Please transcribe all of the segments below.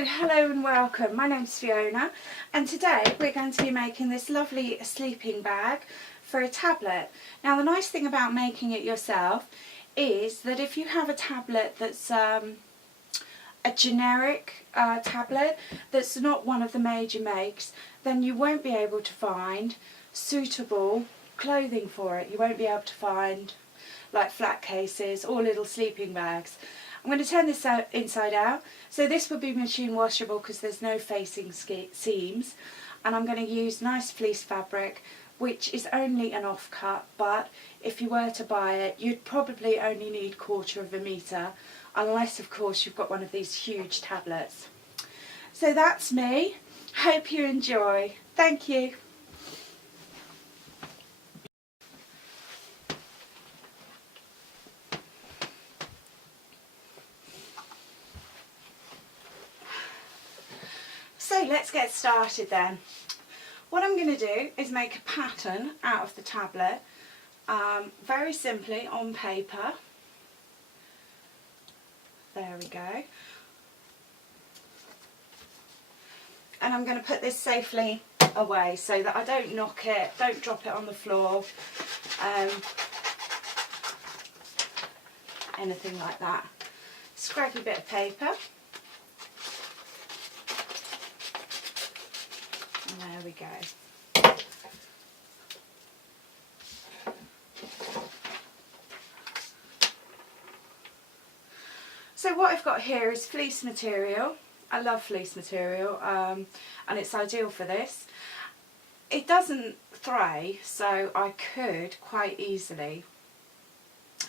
So hello and welcome, my name's Fiona and today we're going to be making this lovely sleeping bag for a tablet. Now the nice thing about making it yourself is that if you have a tablet that's a generic tablet that's not one of the major makes, then you won't be able to find suitable clothing for it. You won't be able to find like flat cases or little sleeping bags. I'm going to turn this out inside out. So this will be machine washable because there's no facing seams, and I'm going to use nice fleece fabric which is only an offcut, but if you were to buy it you'd probably only need 1/4 metre, unless of course you've got one of these huge tablets. So that's me. Hope you enjoy. Thank you. So let's get started then. What I'm going to do is make a pattern out of the tablet, very simply on paper. There we go. And I'm going to put this safely away so that I don't knock it, don't drop it on the floor, anything like that. Scraggy bit of paper. And there we go. So what I've got here is fleece material. I love fleece material and it's ideal for this. It doesn't fray, so I could quite easily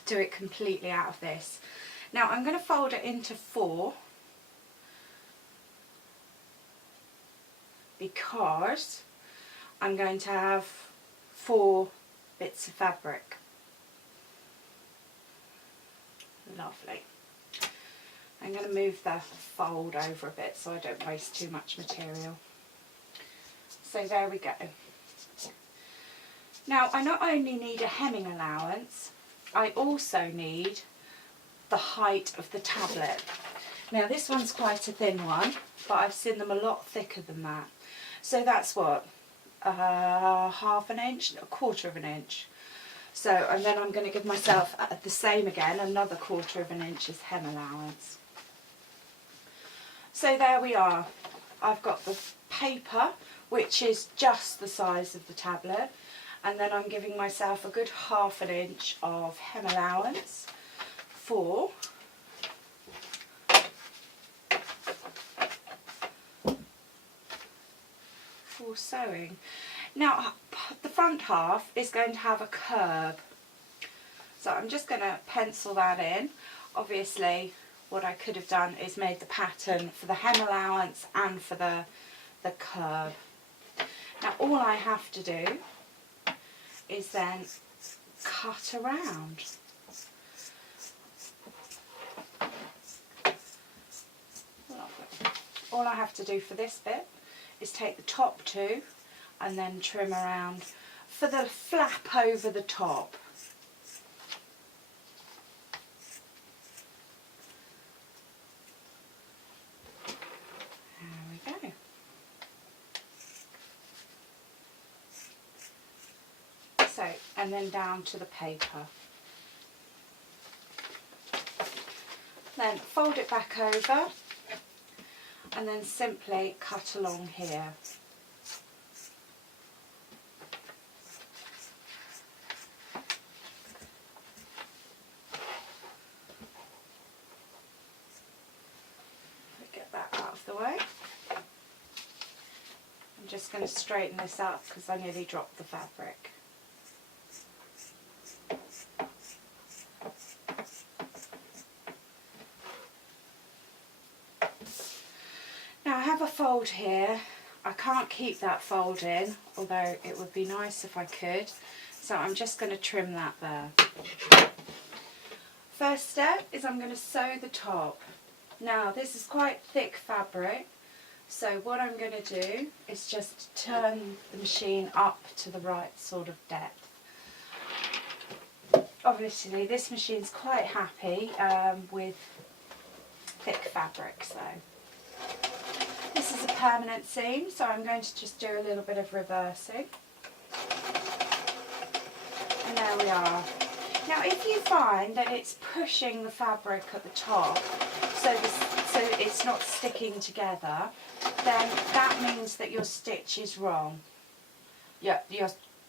do it completely out of this. Now I'm going to fold it into 4 because I'm going to have 4 bits of fabric. Lovely. I'm going to move the fold over a bit so I don't waste too much material. So there we go. Now I not only need a hemming allowance, I also need the height of the tablet. Now this one's quite a thin one, but I've seen them a lot thicker than that. So that's what, 1/2 inch, 1/4 inch. So, and then I'm going to give myself the same again, another 1/4 inch as hem allowance. So there we are. I've got the paper, which is just the size of the tablet, and then I'm giving myself a good 1/2 inch of hem allowance for sewing. Now the front half is going to have a curb, so I'm just going to pencil that in. Obviously what I could have done is made the pattern for the hem allowance and for the curb. Now all I have to do is then cut around. All I have to do for this bit is take the top 2 and then trim around for the flap over the top. There we go. So, and then down to the paper. Then fold it back over and then simply cut along here. Get that out of the way. I'm just going to straighten this up because I nearly dropped the fabric. Now I have a fold here. I can't keep that fold in, although it would be nice if I could. So I'm just going to trim that there. First step is I'm going to sew the top. Now this is quite thick fabric, so what I'm going to do is just turn the machine up to the right sort of depth. Obviously this machine's quite happy with thick fabric, so this is a permanent seam, so I'm going to just do a little bit of reversing. And there we are. Now if you find that it's pushing the fabric at the top, so it's not sticking together, then that means that your stitch is wrong. Your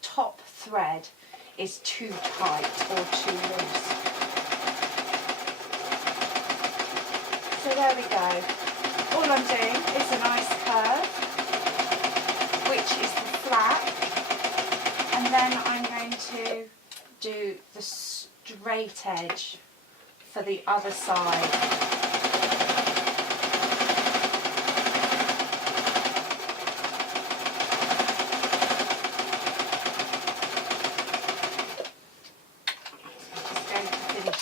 top thread is too tight or too loose. So there we go. All I'm doing is a nice curve, which is the flap, and then I'm going to do the straight edge for the other side.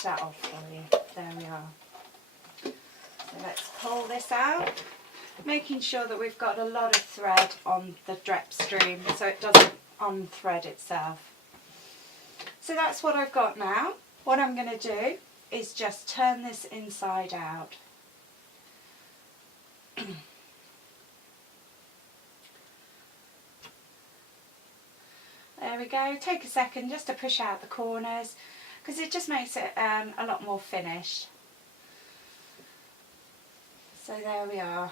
That off for you. There we are. So let's pull this out, making sure that we've got a lot of thread on the drep stream so it doesn't unthread itself. So that's what I've got now. What I'm going to do is just turn this inside out. There we go. Take a second just to push out the corners, because it just makes it a lot more finished. So there we are.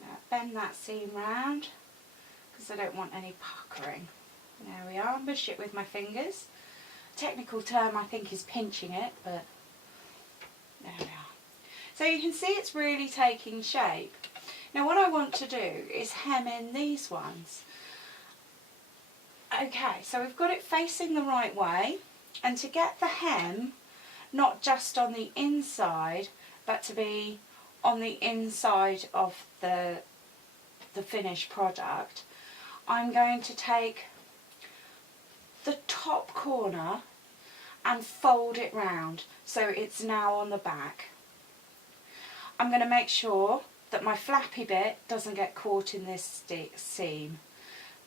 Now bend that seam round because I don't want any puckering. There we are. Push it with my fingers. Technical term I think is pinching it, but there we are. So you can see it's really taking shape. Now what I want to do is hem in these ones. Okay, so we've got it facing the right way. And to get the hem not just on the inside, but to be on the inside of the finished product, I'm going to take the top corner and fold it round so it's now on the back. I'm going to make sure that my flappy bit doesn't get caught in this seam,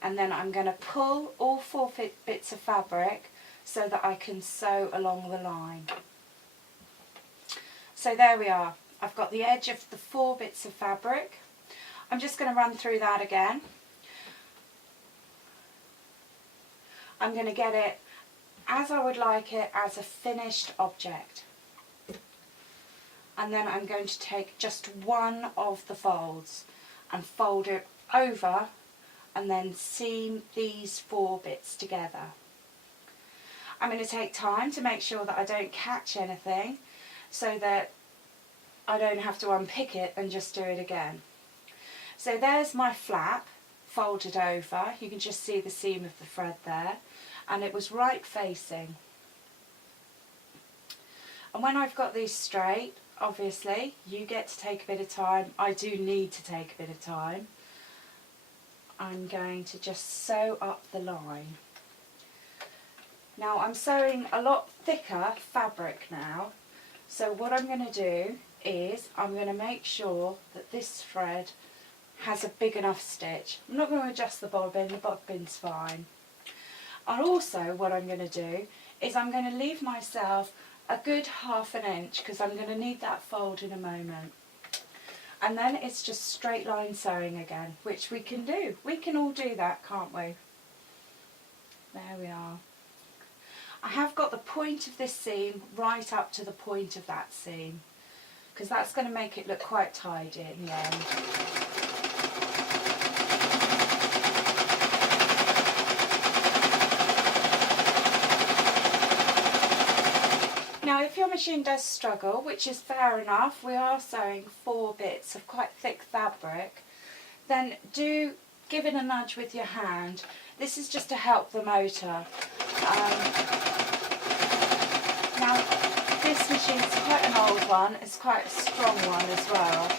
and then I'm going to pull all 4 bits of fabric so that I can sew along the line. So there we are. I've got the edge of the 4 bits of fabric. I'm just going to run through that again. I'm going to get it as I would like it, as a finished object. And then I'm going to take just one of the folds and fold it over and then seam these 4 bits together. I'm going to take time to make sure that I don't catch anything so that I don't have to unpick it and just do it again. So there's my flap folded over. You can just see the seam of the thread there, and it was right facing. And when I've got these straight, obviously you get to take a bit of time. I do need to take a bit of time. I'm going to just sew up the line. Now I'm sewing a lot thicker fabric now, so what I'm going to do is I'm going to make sure that this thread has a big enough stitch. I'm not going to adjust the bobbin's fine. And also what I'm going to do is I'm going to leave myself a good ½ inch because I'm going to need that fold in a moment. And then it's just straight line sewing again, which we can do. We can all do that, can't we? There we are. I have got the point of this seam right up to the point of that seam, because that's going to make it look quite tidy in the end. Now if your machine does struggle, which is fair enough, we are sewing 4 bits of quite thick fabric, then do give it a nudge with your hand. This is just to help the motor. Now this machine is quite an old one, it's quite a strong one as well,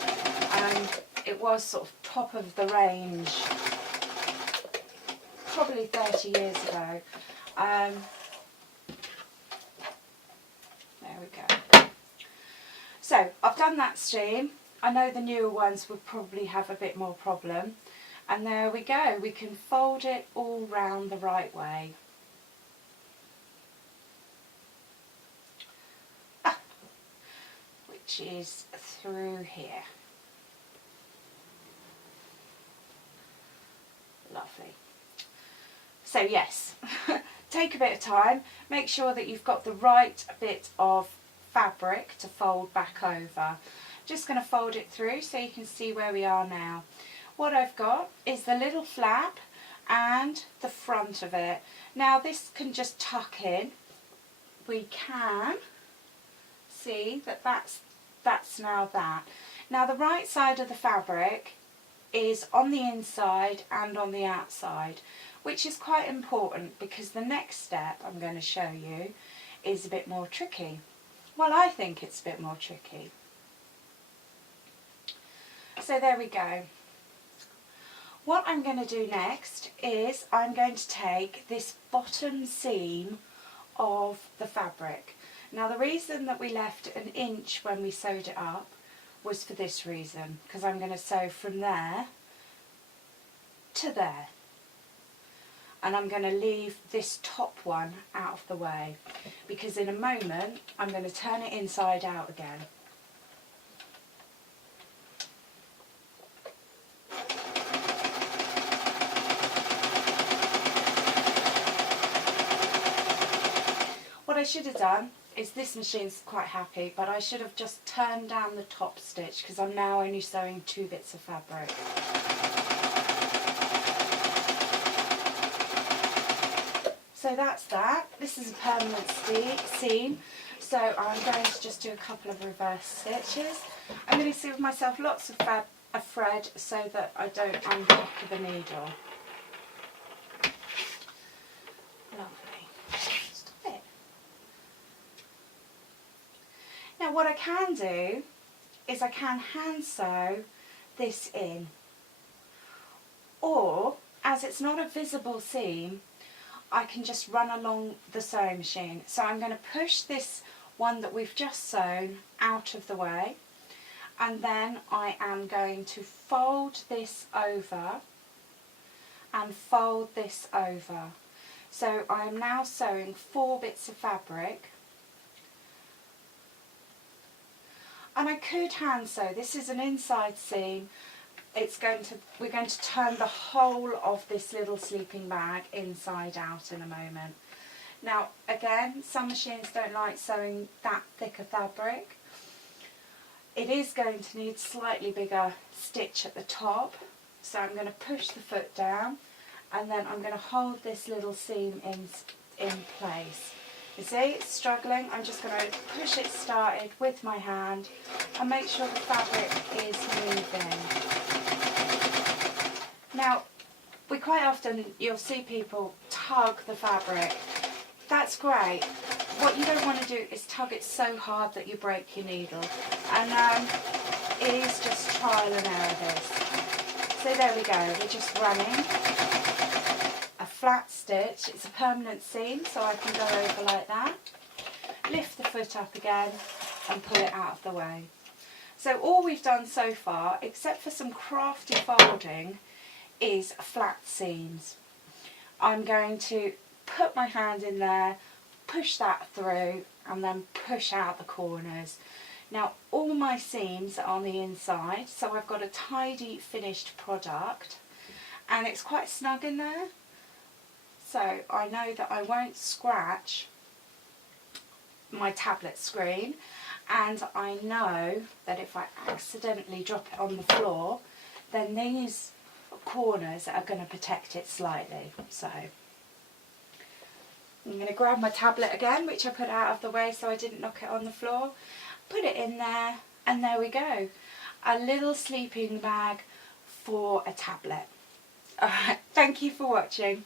and it was sort of top of the range probably 30 years ago. There we go. So I've done that seam. I know the newer ones would probably have a bit more problem, and there we go, we can fold it all round the right way. Which is through here. So yes, take a bit of time, make sure that you've got the right bit of fabric to fold back over. Just going to fold it through so you can see where we are now. What I've got is the little flap and the front of it. Now this can just tuck in. We can see that that's now that. Now the right side of the fabric is on the inside and on the outside, which is quite important because the next step I'm going to show you is a bit more tricky. Well, I think it's a bit more tricky. So there we go. What I'm going to do next is I'm going to take this bottom seam of the fabric. Now the reason that we left an inch when we sewed it up was for this reason, because I'm going to sew from there to there. And I'm going to leave this top one out of the way, because in a moment I'm going to turn it inside out again. What I should have done is, this machine's quite happy, but I should have just turned down the top stitch because I'm now only sewing 2 bits of fabric. So that's that. This is a permanent seam, so I'm going to just do a couple of reverse stitches. I'm going to save myself lots of thread so that I don't unhook the needle. Lovely. Stop it. Now what I can do is I can hand sew this in, or as it's not a visible seam, I can just run along the sewing machine. So I'm going to push this one that we've just sewn out of the way, and then I am going to fold this over and fold this over. So I am now sewing 4 bits of fabric, and I could hand sew. This is an inside seam. We're going to turn the whole of this little sleeping bag inside out in a moment. Now again, some machines don't like sewing that thick of fabric. It is going to need slightly bigger stitch at the top, so I'm going to push the foot down and then I'm going to hold this little seam in place. You see, it's struggling. I'm just going to push it started with my hand and make sure the fabric is moving. Now, quite often you'll see people tug the fabric. That's great. What you don't want to do is tug it so hard that you break your needle. And it is just trial and error, this. So there we go, we're just running a flat stitch. It's a permanent seam, so I can go over like that. Lift the foot up again and pull it out of the way. So all we've done so far, except for some crafty folding, is flat seams. I'm going to put my hand in there, push that through and then push out the corners. Now all my seams are on the inside, so I've got a tidy finished product and it's quite snug in there, so I know that I won't scratch my tablet screen, and I know that if I accidentally drop it on the floor, then these corners are going to protect it slightly. So I'm going to grab my tablet again, which I put out of the way so I didn't knock it on the floor, put it in there, and there we go. A little sleeping bag for a tablet. Alright, thank you for watching.